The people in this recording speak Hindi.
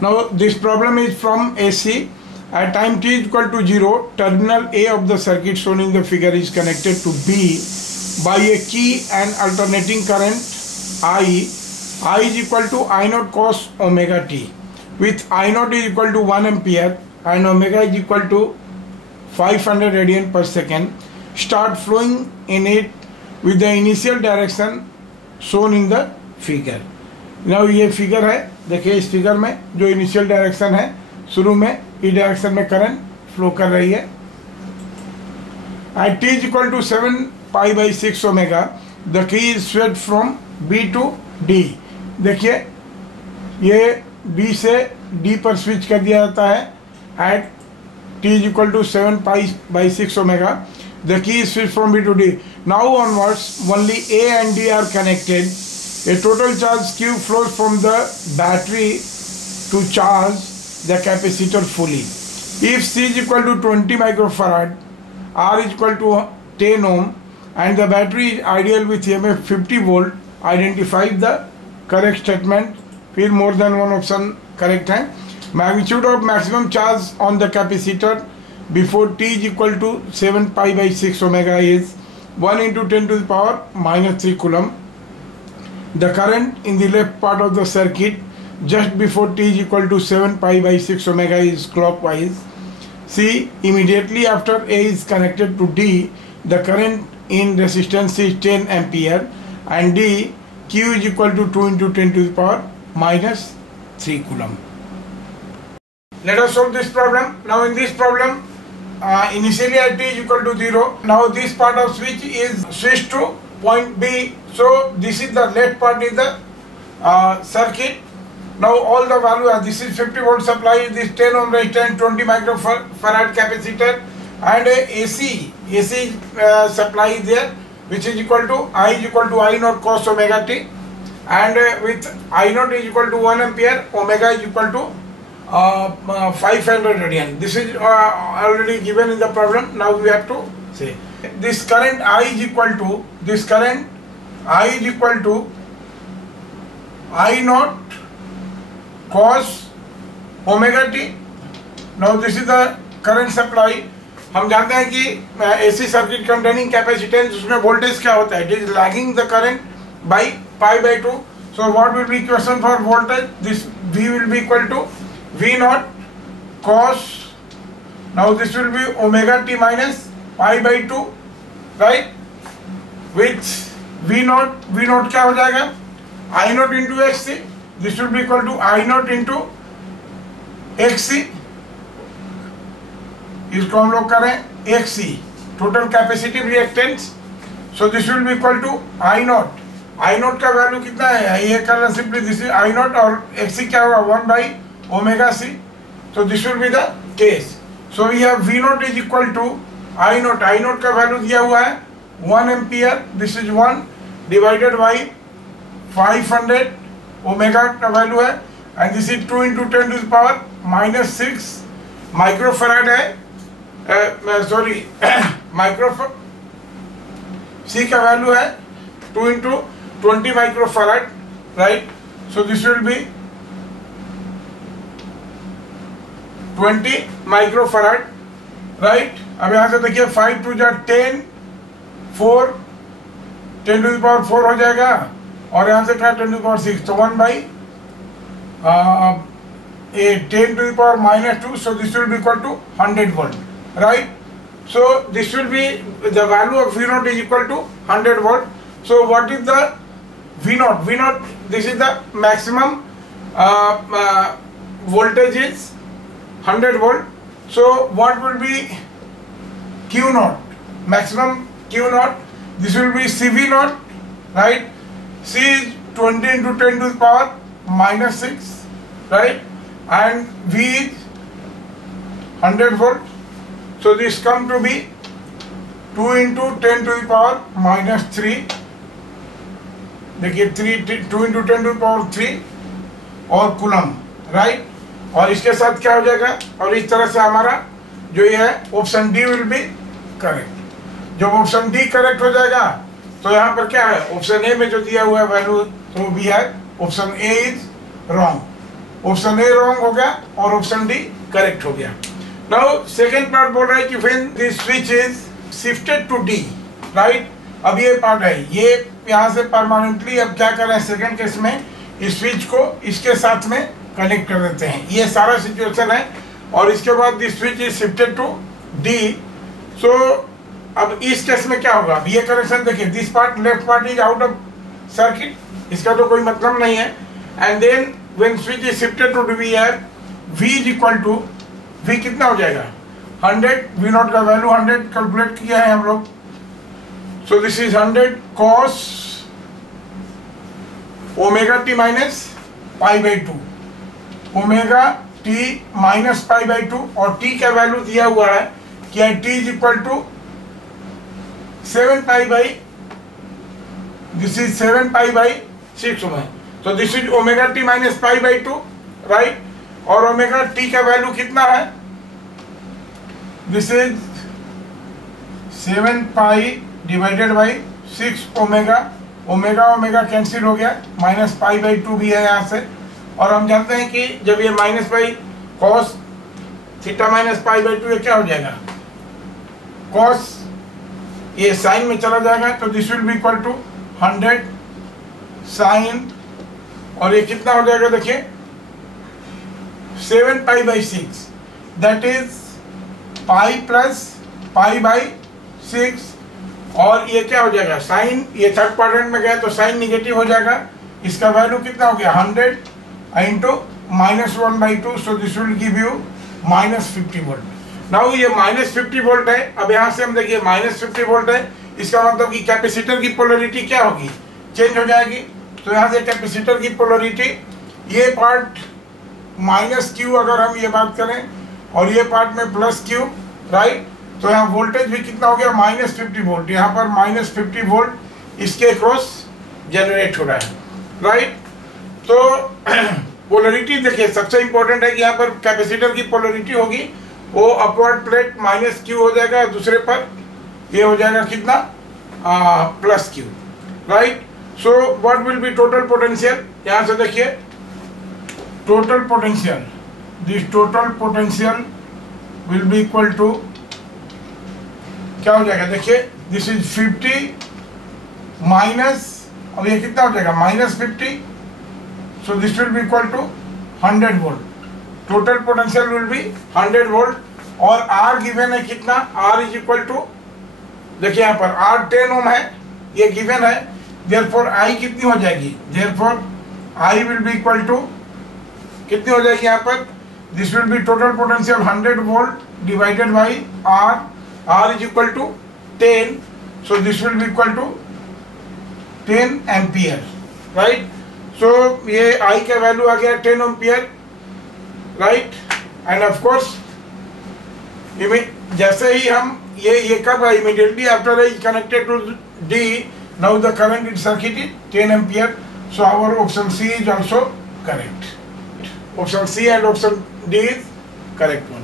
Now this problem is from AC. At time t is equal to 0, terminal A of the circuit shown in the figure is connected to B by a key and alternating current I. I is equal to I naught cos omega t, with I naught is equal to 1 ampere and omega is equal to 500 radian per second, start flowing in it with the initial direction shown in the figure. Now ये फिगर है, देखिए इस फिगर में जो इनिशियल डायरेक्शन है, शुरू में इस डायरेक्शन में करंट फ्लो कर रही है. At t is equal to 7 pi by 6 omega, the key is switched from B to D. देखिए ये B से D पर स्विच कर दिया जाता है. At t is equal to 7 pi by 6 omega, the key is switched from B to D. Now onwards, only A and D are connected. A total charge Q flows from the battery to charge the capacitor fully. If C is equal to 20 microfarad, R is equal to 10 ohm, and the battery is ideal with EMF 50 volt, identify the correct statement. फिर more than one option correct है. Magnitude of maximum charge on the capacitor before t is equal to 7 pi by 6 omega is 1 into 10 to the power minus 3 coulomb. The current in the left part of the circuit just before t is equal to 7 pi by 6 omega is clockwise. C. Immediately after A is connected to D, the current in resistance is 10 ampere, and D, Q is equal to 2 into 10 to the power minus 3 coulomb. Let us solve this problem. Now in this problem, initially at t is equal to 0. Now this part of switch is switched to point B. So this is the left part in the circuit. Now all the value are, this is 50 volt supply, this 10 ohm resistance, 20 microfarad capacitor, and a AC supply is there, which is equal to I is equal to I naught cos omega t, and with I naught is equal to 1 ampere, omega is equal to 500 radian. This is already given in the problem. Now we have to say this current I is equal to I naught cos omega t. Now this is the current supply. हम जानते हैं कि AC सर्किट कंटेनिंग कैपेसिटेंस, उसमें वोल्टेज क्या होता है? It is lagging the current by pi by 2. So what will B equation for voltage? This V will be equal to V naught cos, now this will be omega t minus pi by 2, right? With V naught क्या हो जाएगा? I naught into XC. This will be equal to I naught into XC. इसको हम लोग करें XC, total capacitive reactance. So this will be equal to I naught. I naught का वैल्यू कितना है? ये करना simply, this is I naught और XC क्या होगा? 1 by omega C. So this will be the case. So we have V naught is equal to I naught. I naught का वैल्यू दिया हुआ है 1 ampere. This is 1 divided by 500. Omega का वैल्यू है, and this is 2 into 10 to the power minus 6 microfarad है. सॉरी C का वैल्यू है 2 into 20 microfarad, right? So this will B 20 microfarad, right? अब यहाँ से देखिए 5 2 जा 10, 4 10 to the power 4 हो जाएगा, और यहाँ से क्या 10 to the power 6, तो 1 by 10 to the power minus 2. So this will be equal to 100 volt, right? So this will be the value of V naught is equal to 100 volt. So what is the V naught? V naught, this is the maximum voltage is 100 volt. So what will be Q naught? Maximum Q naught. This will be CV naught, right? C is 20 into 10 to the power minus 6, right? And V is 100 volt. So this come to be 2 into 10 to the power minus 3. देखिए 2 into 10 to the power 3 और कूलम, राइट? और इसके साथ क्या हो जाएगा? और इस तरह से हमारा जो ये है option D will be correct. जब ऑप्शन डी करेक्ट हो जाएगा तो यहाँ पर क्या है? ऑप्शन ए में जो दिया हुआ है वैल्यू, तो we have option A is wrong. Option A wrong हो गया और ऑप्शन डी करेक्ट हो गया। नाउ सेकंड पार्ट बोल रहा है कि when this switch is shifted to D, right. अब ये पार्ट है, ये यहाँ से परमानेंटली अब क्या कर रहे हैं सेकंड केस में, इस स्विच को इसके साथ में कनेक्ट कर देते हैं। ये सारा सिचुएशन है और इसके बाद this switch is shifted to D. So अब इस केस में क्या होगा, अब ये कनेक्शन देखिए, this part left part is out of circuit, इसका तो कोई मतलब नहीं है। And then when switch is shifted to D R V is equal to, V कितना हो जाएगा 100, V नॉट का वैल्यू 100 कैलकुलेट किया है हम लोग। So this is 100 cos omega t minus pi by 2, omega t minus pi by 2, और टी का वैल्यू दिया हुआ है कि t is equal to 7 pi by, this is 7 pi by 6 में। तो this is omega t minus pi by 2, right. और ओमेगा टी का वैल्यू कितना है, this is 7 pi divided by 6 omega, omega omega cancel हो गया, माइनस पाई बाई 2 भी है यहाँ से। और हम जानते हैं कि जब ये minus pi cos theta minus pi by 2 ये क्या हो जाएगा, कॉस ये साइन में चला जाएगा, तो this will be equal to 100 sine, और ये कितना हो जाएगा देखिए 7 pi by 6, that is pi plus pi by 6, और ये क्या हो जाएगा साइन, ये थर्ड क्वाड्रेंट में गया तो साइन निगेटिव हो जाएगा। इसका वैल्यू कितना हो गया 100 into -1/2, so this will give you -50 volt. Now ये -50 वोल्ट है, अब यहाँ से हम देखिए -50 वोल्ट है, इसका मतलब कि कैपेसिटर की पोलरिटी क्या होगी, चेंज हो जाएगी। तो यहाँ से कैपेसिटर की पोलरिटी, ये पार्ट -Q अगर हम ये बात करें और ये पार्ट में +Q, राइट। तो यहाँ वोल्टेज भी कितना हो गया -50 वोल्ट, यहाँ पर -50 वोल्ट इसके क्रॉस जनरेट हो रहा है, राइट। तो पोलरिटी देखिए सबसे इंपॉर्टेंट है कि यहाँ पर कैपेसिटर की पोलरिटी होगी, वो अपवर्ड प्लेट -Q हो जाएगा, दूसरे पर ये हो जाएगा कितना +Q, right. So what will be total potential, यहाँ से देखिए total potential, this total potential will be equal to क्या हो जाएगा देखिए, दिस इज 50 माइनस, अब ये कितना हो जाएगा -50, so this will be equal to 100 volt, total potential will be 100 volt. और R गिवन है कितना, R इज इक्वल टू, देखिए यहाँ पर R 10 ओम है, ये गिवन है, देयरफॉर I कितनी हो जाएगी, therefore I will be equal to कितनी हो जाएगी यहाँ पर, this will be total potential 100 volt divided by R, R is equal to 10, so this will be equal to 10 ampere, right. So ये I का वैल्यू आ गया 10 ampere, right. And of course जैसे ही हम ये कब है, immediately after is connected to D, now the current in circuit is 10 ampere, so our option C is also correct. Option C and option D is correct one.